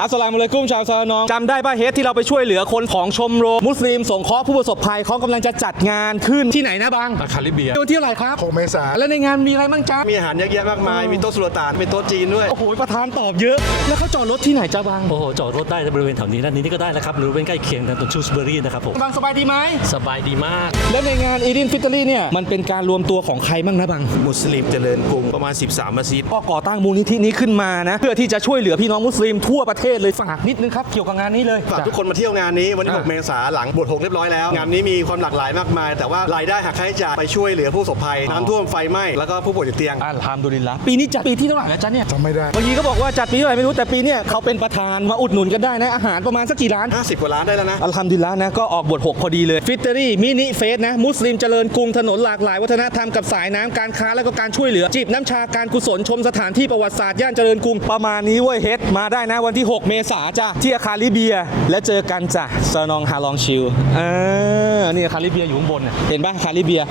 อัสสลามุอะลัยกุมชาวซาลานองจำได้ป่ะเฮดที่เราไปช่วยเหลือคนของชมรมมุสลิมสงเคราะห์ผู้ประสบภัยเขากำลังจะจัดงานขึ้นที่ไหนนะบางอาคาลิเบียวันที่เท่าไหร่ครับ 6 เมษาแล้วในงานมีอะไรบ้างจ๊ะมีอาหารเยอะแยะมากมาย มีโต๊ะสุลต่าน มีโต๊ะจีนด้วย โอ้โห ประธานตอบเยอะ แล้วเขาจอดรถที่ไหนจ๊ะบางโอ้โห จอดรถได้บริเวณแถวนี้นะนี้ก็ได้นะครับบริเวณใกล้เคียงตรงชูสเบอรี่นะครับผมบางสบายดีไหมสบายดีมาก แล้วในงานอีดินฟิตรีเนี่ยมันเป็นการรวมตัวของใครบ้างนะบางมุสลิมเจริญกรุงประมาณ 13มัสยิดก็ก่อตั้งมูลนิธินี้ขึ้นมานะเพื่อที่จะช่วยเหลือพี่น้องมุสลิมทั่วประเทศเลยฝากนิดนึงครับเกี่ยวกับงานนี้เลยฝากทุกคนมาเที่ยวงานนี้วันที่อะ6เมษาหลังบท6เรียบร้อยแล้ว งานนี้มีความหลากหลายมากมาย แต่ว่ารายได้หักค่าใช้จ่ายไปช่วยเหลือผู้ประสบภัยน้ำท่วมไฟไหม้แล้วก็ผู้ป่วยติดเตียงอัลฮัมดุลิลละปีนี้จัดปีที่เท่าไหร่แล้วจ๊ะเนี่ยจำไม่ได้บางทีก็บอกว่าจัดปีเท่าไหร่ไม่รู้แต่ปีเนี่ยเขาเป็นประธานมาอุดหนุนกันได้นะอาหารประมาณสักกี่ร้าน50กว่าล้านได้แล้วนะอัลฮัมดุลิลละนะก็ออกบท 6 พอดีเลยฟิตเตอรี่มินิเฟสนะมุสลิมเจริญกรุงถนนหลากหลายวัฒนธรรมกับสายน้ำการค้าแล้วก็การช่วยเหลือจีบน้ำชาการกุศลชมสถานที่ประวัติศาสตร์ย่านเจริญกรุงประมาณนี้เว้ยเฮ็ดมาได้นะวันที่6 6 เมษาจ้ะที่อาคาลิเบีย และเจอกันจ้ะซนองฮาลองชิลเออนี่อาคาลิเบียอยู่ข้างบนเห็นป่ะอาคาลิเบีย